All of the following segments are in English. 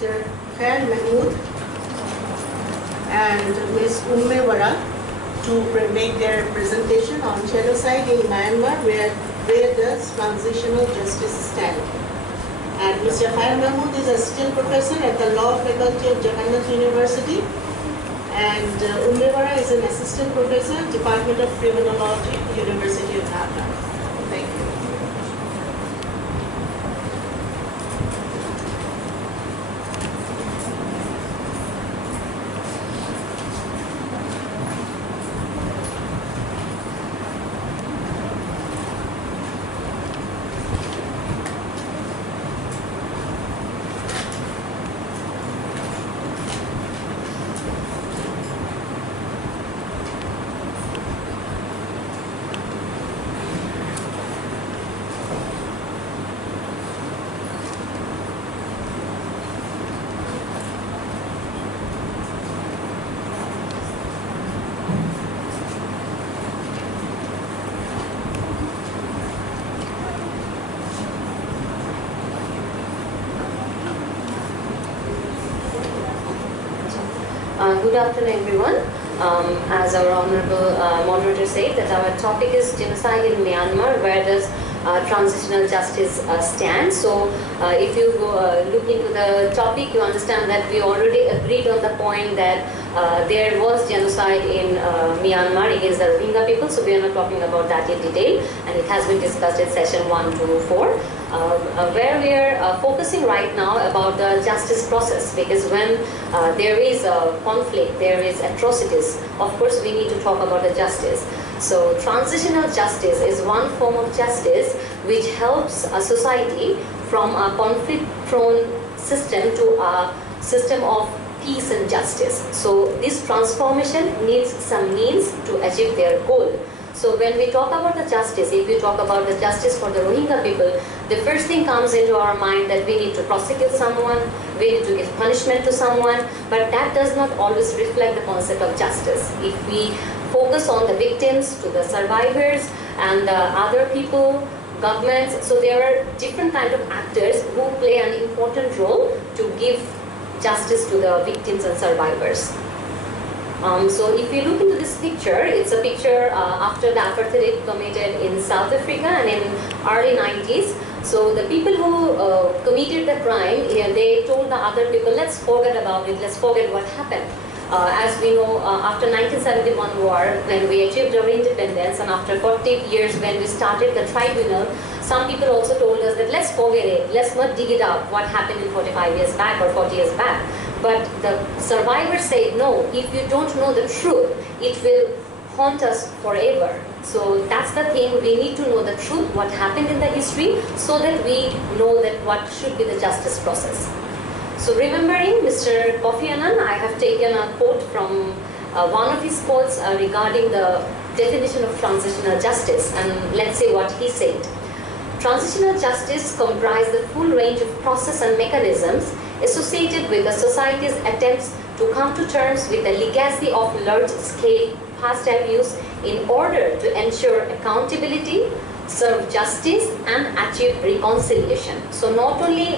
Mr. Khair Mahmud and Ms. Umme Wara to make their presentation on genocide in Myanmar, where does Transitional Justice Stand? And Mr. Khair Mahmud is Assistant Professor at the Law Faculty of Jagannath University, and Umme Wara is an Assistant Professor, Department of Criminology, University of Dhaka. Thank you. Good afternoon, everyone. As our honorable moderator said, that our topic is genocide in Myanmar. Where does transitional justice stand? So, if you look into the topic, you understand that we already agreed on the point that there was genocide in Myanmar against the Rohingya people. So, we are not talking about that in detail, and it has been discussed in session 1 to 4. Where we are focusing right now about the justice process, because when there is a conflict, there is atrocities, of course we need to talk about the justice. So transitional justice is one form of justice which helps a society from a conflict-prone system to a system of peace and justice. So this transformation needs some means to achieve their goal. So when we talk about the justice, if we talk about the justice for the Rohingya people, the first thing comes into our mind that we need to prosecute someone, we need to give punishment to someone, but that does not always reflect the concept of justice. If we focus on the victims, to the survivors, and the other people, governments, so there are different kinds of actors who play an important role to give justice to the victims and survivors. So if you look into this picture, it's a picture after the apartheid committed in South Africa and in early 90s. So the people who committed the crime, they told the other people, let's forget about it, let's forget what happened. As we know, after 1971 war, when we achieved our independence, and after 40 years when we started the tribunal, some people also told us that let's forget it, let's not dig it out, what happened in 45 years back or 40 years back. But the survivors said, no, if you don't know the truth, it will haunt us forever. So that's the thing, we need to know the truth, what happened in the history, so that we know that what should be the justice process. So remembering Mr. Kofi Annan, I have taken a quote from one of his quotes regarding the definition of transitional justice, and let's see what he said. Transitional justice comprises the full range of process and mechanisms associated with the society's attempts to come to terms with the legacy of large-scale past abuse in order to ensure accountability, serve justice, and achieve reconciliation. So not only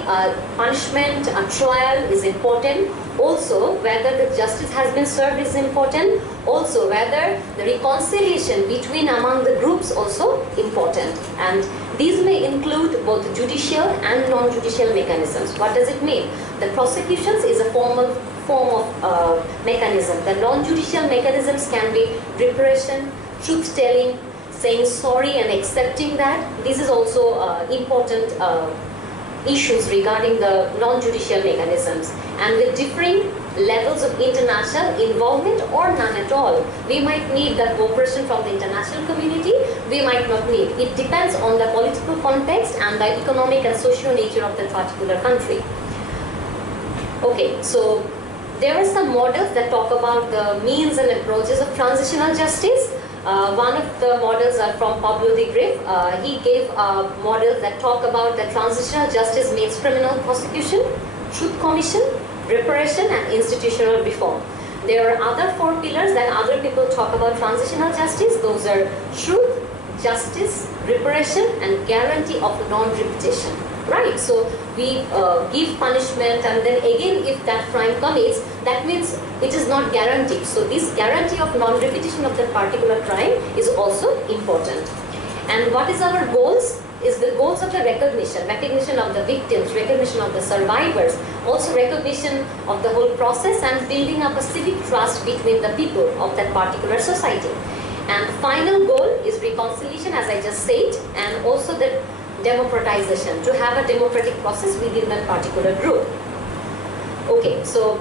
punishment, a trial is important, also whether the justice has been served is important, also whether the reconciliation between among the groups also important. And these may include both judicial and non-judicial mechanisms. What does it mean? The prosecutions is a form of mechanism. The non-judicial mechanisms can be reparation, truth-telling, saying sorry and accepting that. This is also important issues regarding the non-judicial mechanisms. And with differing levels of international involvement or none at all, we might need that cooperation from the international community, we might not need. It depends on the political context and the economic and social nature of the particular country. Okay, so there are some models that talk about the means and approaches of transitional justice. One of the models are from Pablo de Grif. He gave models that talk about that transitional justice means criminal prosecution, truth commission, reparation, and institutional reform. There are other 4 pillars that other people talk about transitional justice. Those are truth, justice, reparation, and guarantee of non-repetition. right? So we give punishment, and then again if that crime commits, that means it is not guaranteed. So this guarantee of non-repetition of that particular crime is also important. And what is our goals? Is the goals of the recognition of the victims, recognition of the survivors, also recognition of the whole process, and building up a civic trust between the people of that particular society. And the final goal is reconciliation, as I just said, and also the democratization, to have a democratic process within that particular group. Okay, so,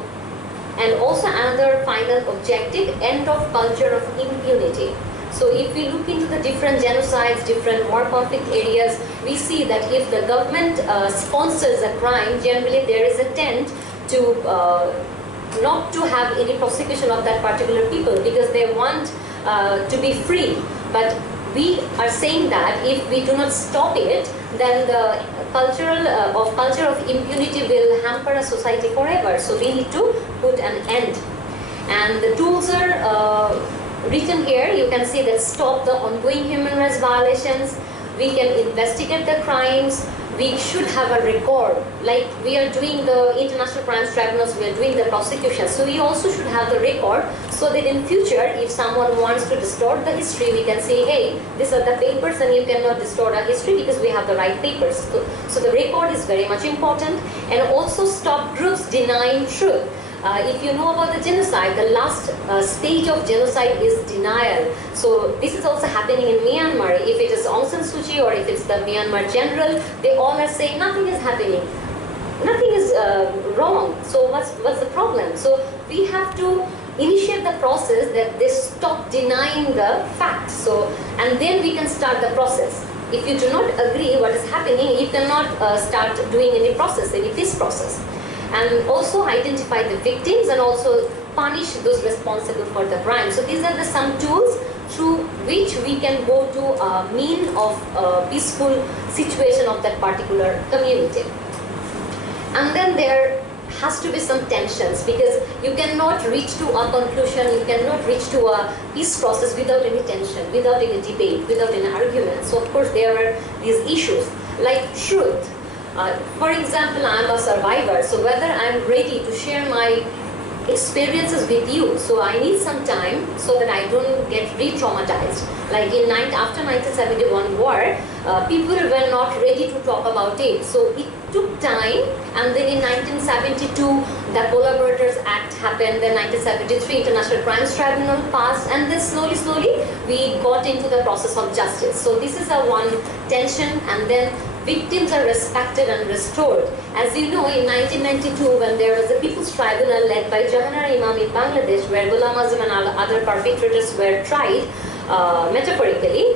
and also another final objective, end of culture of impunity. So if we look into the different genocides, different war conflict areas, we see that if the government sponsors a crime, generally there is a tend to not to have any prosecution of that particular people, because they want to be free. But we are saying that if we do not stop it, then the culture of impunity will hamper a society forever. So we need to put an end. And the tools are written here. You can see that stop the ongoing human rights violations. We can investigate the crimes. We should have a record. Like we are doing the international crimes tribunals, we are doing the prosecution. So we also should have the record, so that in future, if someone wants to distort the history, we can say, hey, these are the papers and you cannot distort our history because we have the right papers. So the record is very much important. And also stop groups denying truth. If you know about the genocide, the last stage of genocide is denial. So this is also happening in Myanmar. If it is Aung San Suu Kyi or if it's the Myanmar general, they all are saying nothing is happening. Nothing is wrong. So what's the problem? So we have to initiate the process that they stop denying the facts. So, and then we can start the process. If you do not agree what is happening, you cannot start doing any process, any peace process. And also identify the victims and also punish those responsible for the crime. So these are the some tools through which we can go to a mean of a peaceful situation of that particular community. And then there has to be some tensions, because you cannot reach to a conclusion, you cannot reach to a peace process without any tension, without any debate, without any argument. So of course there are these issues like truth. For example, I am a survivor, so whether I am ready to share my experiences with you, so I need some time so that I don't get re-traumatized. Like after 1971 war, people were not ready to talk about it. So it took time, and then in 1972, the Collaborators Act happened, then 1973 International Crimes Tribunal passed, and then slowly we got into the process of justice. So this is a one tension, and then victims are respected and restored. As you know, in 1992, when there was a People's Tribunal led by Jagannath in Bangladesh, where Ghulam Azam and other perpetrators were tried, metaphorically,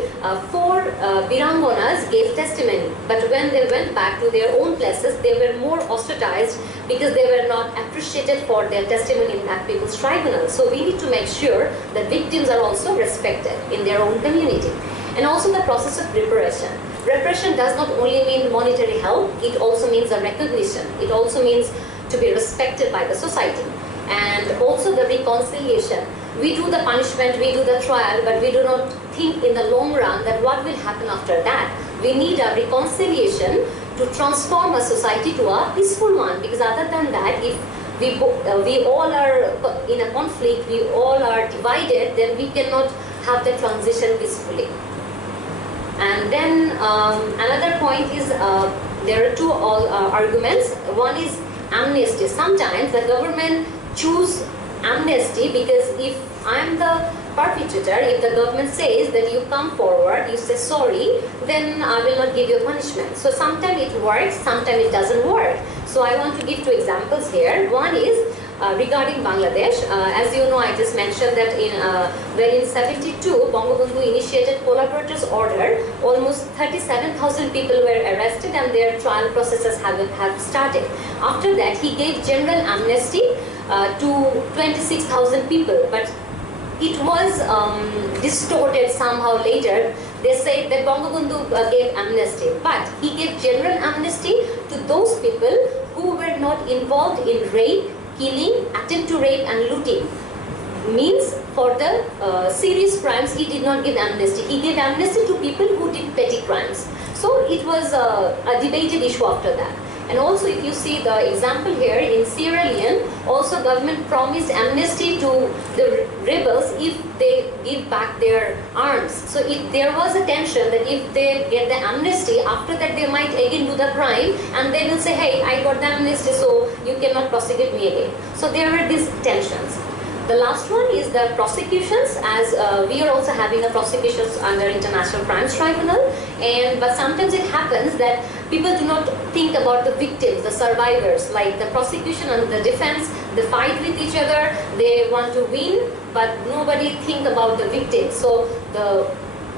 4 Birangonas gave testimony. But when they went back to their own places, they were more ostracized because they were not appreciated for their testimony in that People's Tribunal. So we need to make sure that victims are also respected in their own community. And also the process of reparation. Repression does not only mean monetary help, it also means a recognition. It also means to be respected by the society. And also the reconciliation. We do the punishment, we do the trial, but we do not think in the long run that what will happen after that. We need a reconciliation to transform a society to a peaceful one, because other than that, if we all are in a conflict, we all are divided, then we cannot have the transition peacefully. And then another point is there are two arguments. One is amnesty. Sometimes the government choose amnesty because if I'm the perpetrator, if the government says that you come forward, you say sorry, then I will not give you punishment. So sometimes it works, sometimes it doesn't work. So I want to give 2 examples here. One is regarding Bangladesh. As you know, I just mentioned that in 72, Bangabandhu initiated Collaborators Order. Almost 37,000 people were arrested and their trial processes have started. After that, he gave general amnesty to 26,000 people, but it was distorted somehow later. They said that Bangabandhu gave amnesty, but he gave general amnesty to those people who were not involved in rape, killing, attempt to rape and looting. Means for the serious crimes he did not give amnesty. He gave amnesty to people who did petty crimes. So So it was a debated issue after that. And also if you see the example here in Sierra Leone, also government promised amnesty to the rebels if they give back their arms. So there was a tension that if they get the amnesty, after that they might again do the crime and they will say, hey, I got the amnesty, so you cannot prosecute me again. So there were these tensions. The last one is the prosecutions, as we are also having a prosecutions under International Crimes Tribunal, but sometimes it happens that people do not think about the victims, the survivors, like the prosecution and the defense, they fight with each other, they want to win, but nobody think about the victims. So the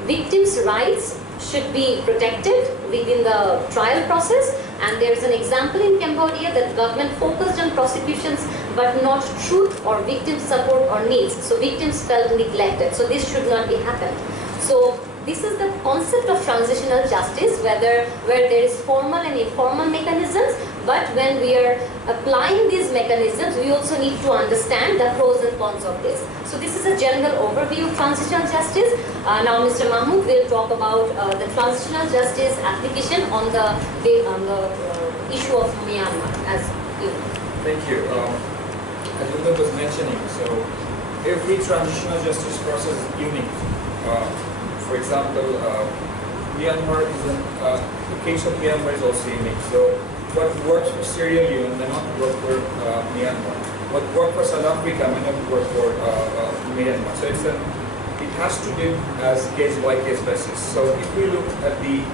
victims' rights should be protected within the trial process, and there is an example in Cambodia that government focused on prosecutions but not truth or victim support or needs. So victims felt neglected. So this should not be happened. So this is the concept of transitional justice, where there is formal and informal mechanisms, but when we are applying these mechanisms, we also need to understand the pros and cons of this. So this is a general overview of transitional justice. Now Mr. Mahmud will talk about the transitional justice application on the issue of Myanmar. As you know. Thank you. As Umme was mentioning, so every transitional justice process is unique. For example, Myanmar is the case of Myanmar is also unique. So what works for Sierra Leone may not work for Myanmar. What works for South Africa may not work for Myanmar. So it has to be as case-by-case basis. So if we look at the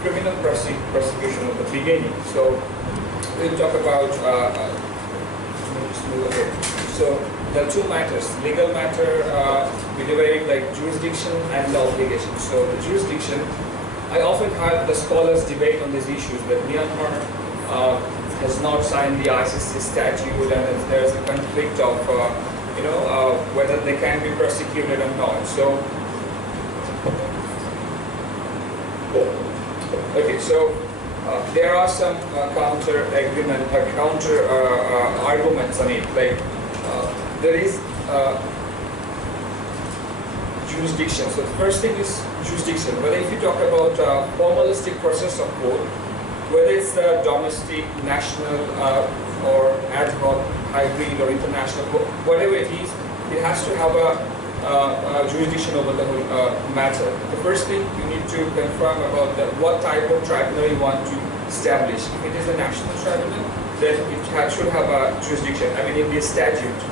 criminal prosecution at the beginning, so we'll talk about so there are two matters. Legal matter, we divide like jurisdiction and the obligation. So the jurisdiction, I often have the scholars debate on these issues that Myanmar has not signed the ICC statute, and there's a conflict of whether they can be prosecuted or not. So okay, so there are some counter arguments on it. Like there is jurisdiction. So the first thing is jurisdiction. Whether if you talk about formalistic process of court, whether it's domestic, national, or ad hoc, hybrid, or international, whatever it is, it has to have a jurisdiction over the whole matter. The first thing you need to confirm about what type of tribunal you want to establish. If it is a national tribunal, then it should have a jurisdiction. I mean, in the statute.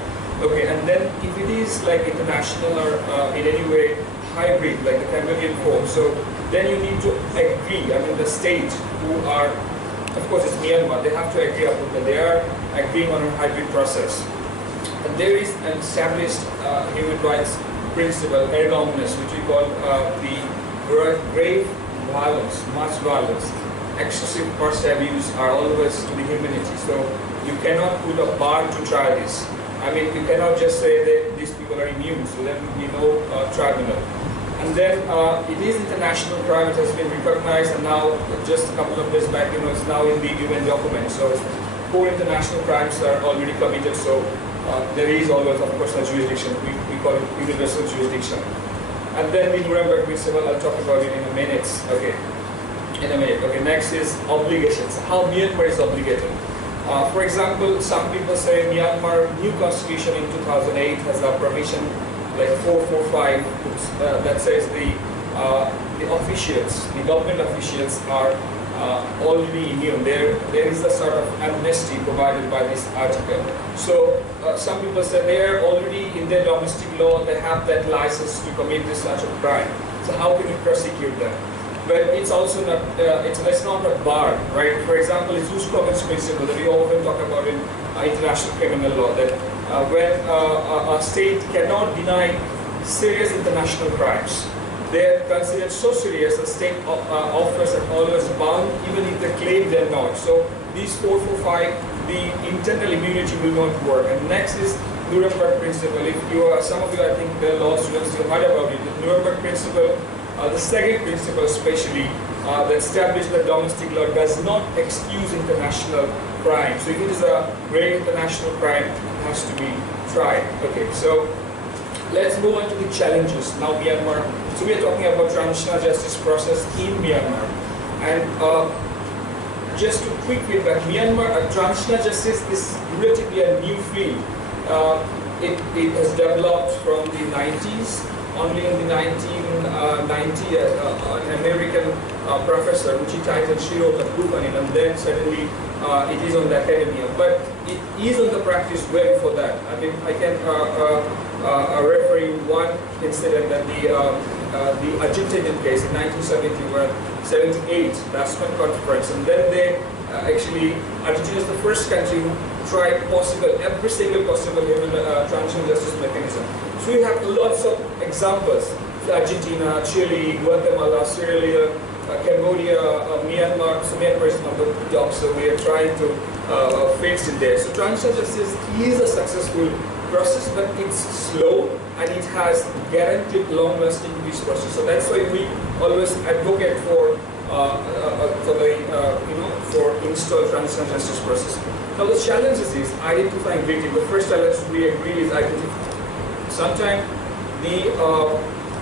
Okay, and then if it is like international or in any way hybrid, like the Cambodian form, so then you need to agree. I mean, the state who are, of course, it's Myanmar. They have to agree upon that. They are agreeing on a hybrid process. And there is an established human rights principle, erga omnes, which we call the grave violence, mass violence, excessive force abuse are always to the humanity. So you cannot put a bar to try this. I mean, you cannot just say that these people are immune, so there will be no tribunal. And then it is international crime, it has been recognized, and now just a couple of days back, it's now in the UN document. So 4 international crimes are already committed. So there is always, of course, a jurisdiction. We call it universal jurisdiction. And then the Nuremberg principle, I'll talk about it in a minute. Okay, in a minute. Okay, next is obligations. How Myanmar is obligated. For example, some people say Myanmar new constitution in 2008 has a provision like 445 that says the officials, the government officials are already immune. There is a sort of amnesty provided by this article. So some people say they are already in their domestic law, they have that license to commit this such a crime. So how can you prosecute them? But it's also not, it's not a bar, right? For example, it's Uskoven's principle that we often talk about in international criminal law, that when a state cannot deny serious international crimes, they are considered so serious, the state offers are always bound, even if they claim they're not. So these 445, the internal immunity will not work. And next is Nuremberg principle. If you are, some of you, I think the law students, you heard about it. The Nuremberg principle, the second principle especially, that established that domestic law does not excuse international crime. So if it is a grave international crime, it has to be tried. Okay, so let's move on to the challenges. Now Myanmar, so we are talking about transitional justice process in Myanmar. And just a quick feedback, Myanmar, transitional justice is relatively a new field. It has developed from the 90s. Only in the 1990, an American professor, which he titled, she wrote a book on it, and then suddenly it is on the academia. But it is on the practice way before that. I mean, I can refer you one incident that the Argentinian case in 1970, where 78, the Aspen Conference, and then they actually, Argentina is the first country who tried every single possible human transitional justice mechanism. So we have lots of examples: Argentina, Chile, Guatemala, Sierra Leone, Cambodia, Myanmar. So Myanmar is not the top, so we are trying to fix it there. So transitional justice is a successful process, but it's slow and it has guaranteed long-lasting peace process. So that's why we always advocate for installed transitional justice process. Now the challenges is identifying victims. The first challenge we agree is identifying. Sometimes the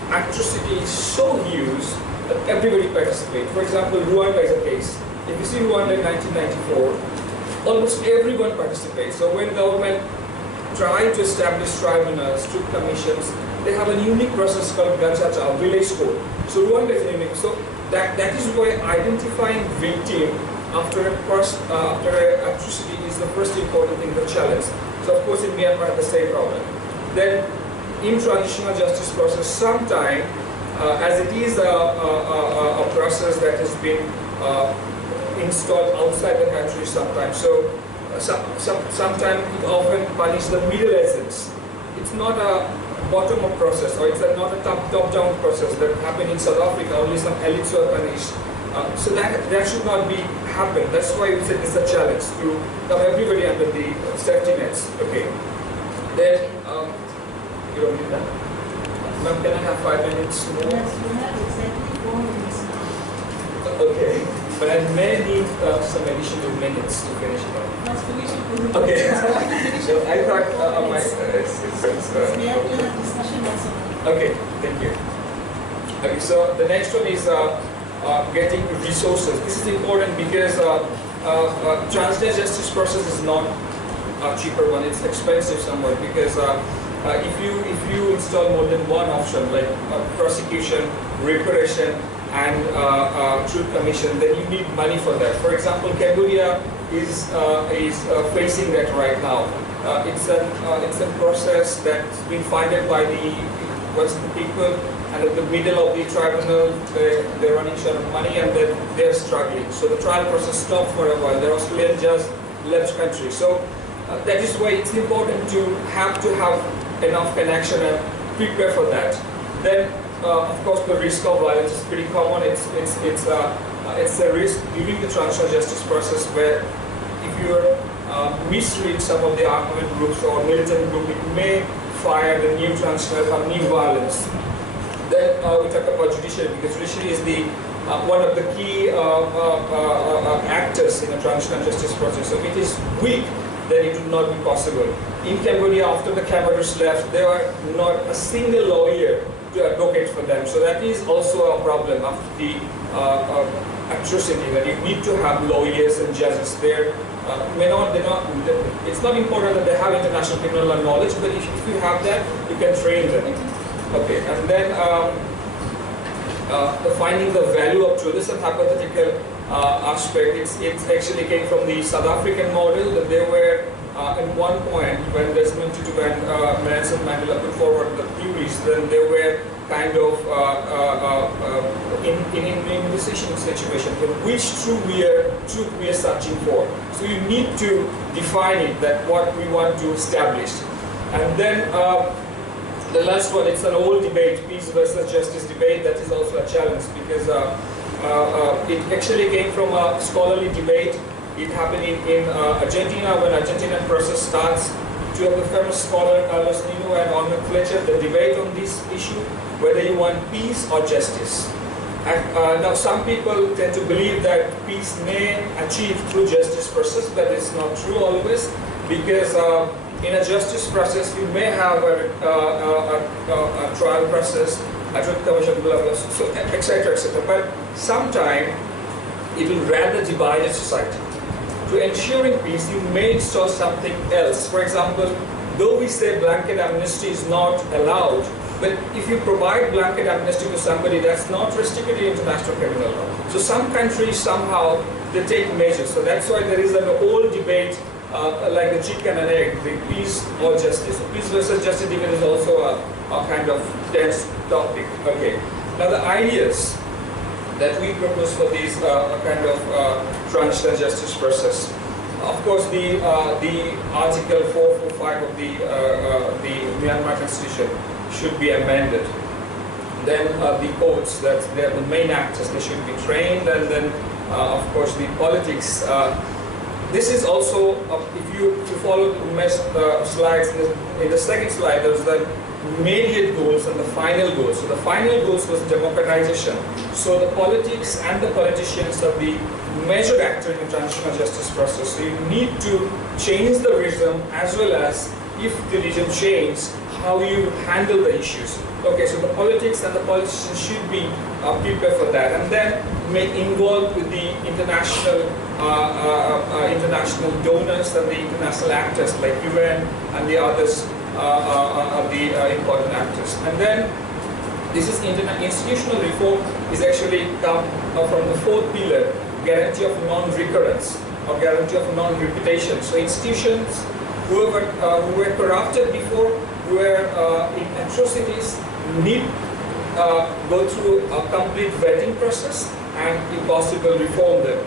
atrocity is so huge that everybody participates. For example, Rwanda is a case. If you see Rwanda in 1994, almost everyone participates. So when government tried to establish tribunals, truth commissions, they have a unique process called Gachacha, village code. So Rwanda is unique. So that is why identifying victim after a atrocity is the first important thing, the challenge. So of course in Myanmar the same problem. Then in transitional justice process, sometimes as it is a process that has been installed outside the country sometimes. So sometimes it often punishes the middle essence. It's not a bottom-up process, or it's not a top-down process that happened in South Africa. Only some elites were punished. So that should not be happen. That's why we said it's a challenge to have everybody under the safety nets. Okay. Then you don't need that. Ma'am, can I have 5 minutes more? Yes, you have exactly 4 minutes now. Okay. But I may need some additional minutes to finish it up. Let's finish it. Okay. So I thought We have to have discussion also. Okay, thank you. Okay, so the next one is getting resources. This is important because transitional justice process is not a cheaper one. It's expensive somewhat because if you install more than one option like prosecution, reparation, and truth commission, then you need money for that. For example, Cambodia is facing that right now. It's a process that's been funded by the Western people, and at the middle of the tribunal, they're running short of money and they're struggling. So the trial process stopped for a while. The Australian judge left country. So that is why it's important to have enough connection and prepare for that. Then, of course, the risk of violence is pretty common. It's a risk during the transitional justice process where if you misread some of the armament groups or militant group, it may fire the new transitional or new violence. Then we talk about judiciary, because judiciary is the one of the key actors in the transitional justice process. So if it is weak, then it would not be possible. In Cambodia, after the Khmer's left, there are not a single lawyer to advocate for them. So that is also a problem after the atrocity, that you need to have lawyers and judges there. It's not important that they have international criminal law knowledge, but if you have that, you can train them. Okay, and then finding the value of truth is a hypothetical aspect. It actually came from the South African model, that they were at one point when Desmond Tutu and Nelson Mandela put forward the theories, then they were kind of in indecision situation. Which truth we are searching for. So you need to define it, that what we want to establish. And then the last one, it's an old debate, peace versus justice debate. That is also a challenge because it actually came from a scholarly debate. It happened in Argentina when Argentinian process starts. Two of the famous scholars, Carlos Nino and Orman Fletcher, the debate on this issue, whether you want peace or justice. And now some people tend to believe that peace may achieve through justice process, but it's not true always, because in a justice process you may have a trial process, a truth commission, blah, blah, so etc., etc. But sometimes it will rather divide a society. To ensuring peace, you may install something else. For example, though we say blanket amnesty is not allowed, but if you provide blanket amnesty to somebody, that's not restricted to international criminal law. So some countries somehow, they take measures. So that's why there is an old debate, like the chicken and egg, the peace or justice. So peace versus justice debate is also a kind of dense topic. Okay. Now the ideas that we propose for this kind of transitional justice process. Of course, the Article 445 of the Myanmar Constitution should be amended. Then the courts, that they are the main actors, they should be trained, and then of course the politics. This is also, if you follow Umme's slides, in the second slide there's the immediate goals and the final goals. So the final goals was democratization. So the politics and the politicians are the major actor in the transitional justice process. So you need to change the regime, as well as, if the regime changes, how you handle the issues. Okay, so the politics and the politicians should be prepared for that, and then may involve with the international donors and the international actors like UN and the others. The important actors. And then this is institutional reform is actually come from the fourth pillar, guarantee of non-recurrence or guarantee of non-repetition. So institutions who were corrupted before, who were in atrocities, need go through a complete vetting process and, if possible, reform them.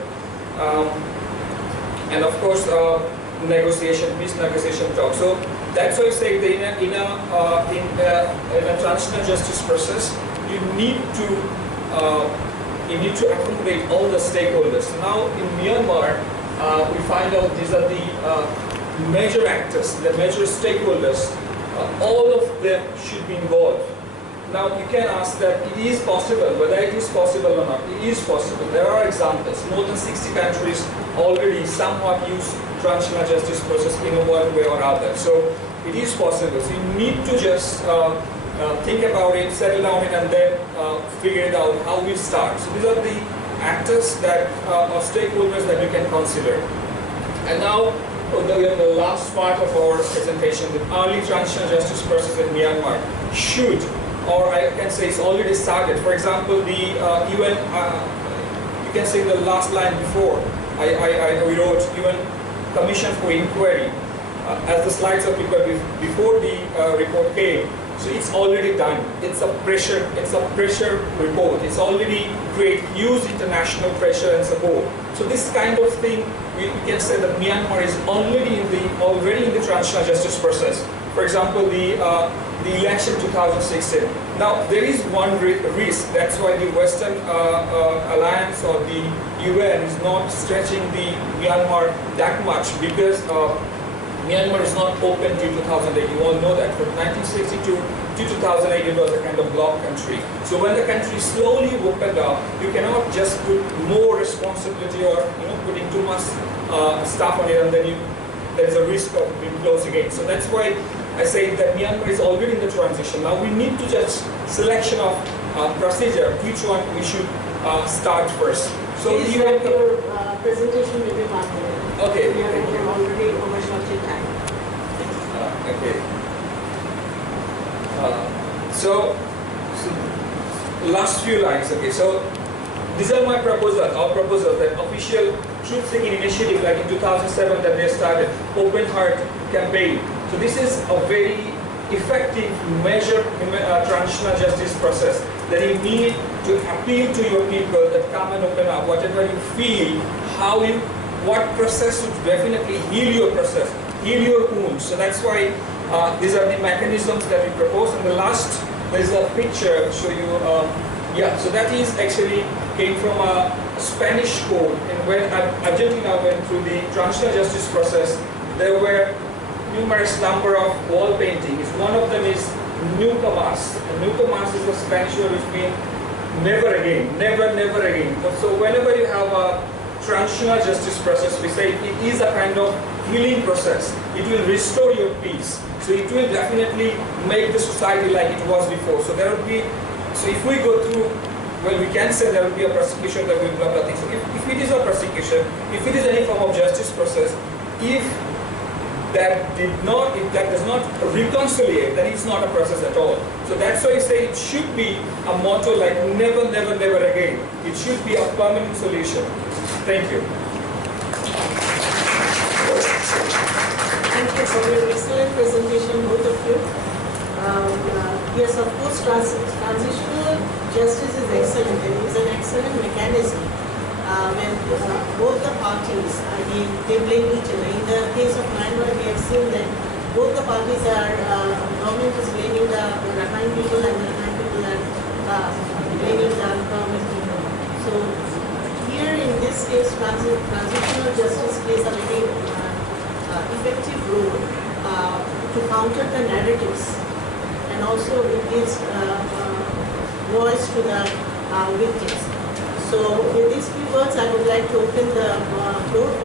And of course, peace negotiation talk. So that's why I say that in a transitional justice process, you need to accommodate all the stakeholders. Now in Myanmar, we find out these are the major actors, the major stakeholders. All of them should be involved. Now you can ask that it is possible, whether it is possible or not. It is possible. There are examples. More than 60 countries already somewhat use transitional justice process in one way or other. So it is possible. So you need to just think about it, settle down it, and then figure it out how we start. So these are the actors that are stakeholders that you can consider. And now the last part of our presentation, the early transitional justice process in Myanmar should, or I can say it's already started. For example, the UN, you can say the last line before, we wrote UN Commission for Inquiry, as the slides are prepared before the report came. So it's already done. It's a pressure report. It's already create huge international pressure and support. So this kind of thing, we can say that Myanmar is already in the transitional justice process. For example, the election 2016. Now there is one risk. That's why the Western Alliance or the UN is not stretching the Myanmar that much, because Myanmar is not open to 2008. You all know that from 1962 to 2008 it was a kind of block country. So when the country slowly opened up, you cannot just put more responsibility or putting too much stuff on it, and then there is a risk of being closed again. So that's why I say that Myanmar is already in the transition. Now we need to just selection of procedure, which one we should start first. So please wrap your presentation will be 1 minute. Okay. We are already overshot your time. Okay. So last few lines. Okay. So these are my proposal. Our proposal that official truth-seeking initiative, like in 2007 that they started, Open Heart campaign. So this is a very effective measure in transitional justice process, that you need to appeal to your people that come and open up, whatever you feel, what process would definitely heal your process, heal your wounds. So that's why these are the mechanisms that we propose. And the last, there's a picture, I'll show you. So that is actually came from a Spanish code, and when Argentina went through the transitional justice process, there were numerous number of wall paintings. One of them is Nunca Más. And Nunca Más is a Spanish word which means never again, never again. So whenever you have a transitional justice process, we say it is a kind of healing process. It will restore your peace. So it will definitely make the society like it was before. So there will be, so if we go through well, we can say there will be a persecution, there will be blah blah things. So if it is a persecution, if it is any form of justice process, if that does not reconciliate, then it's not a process at all. So that's why I say it should be a motto like never, never, never again. It should be a permanent solution. Thank you. Thank you for your excellent presentation, both of you. Yes, of course, transitional justice is excellent. It is an excellent mechanism when both the parties, they blame each other. In the case of Myanmar, we have seen that both the parties are, government is blaming the Rakhine people and the Rakhine people are blaming the government people. So here in this case, transitional justice plays a very effective role to counter the narratives, and also it gives voice to the victims. So with these few words, I would like to open the floor.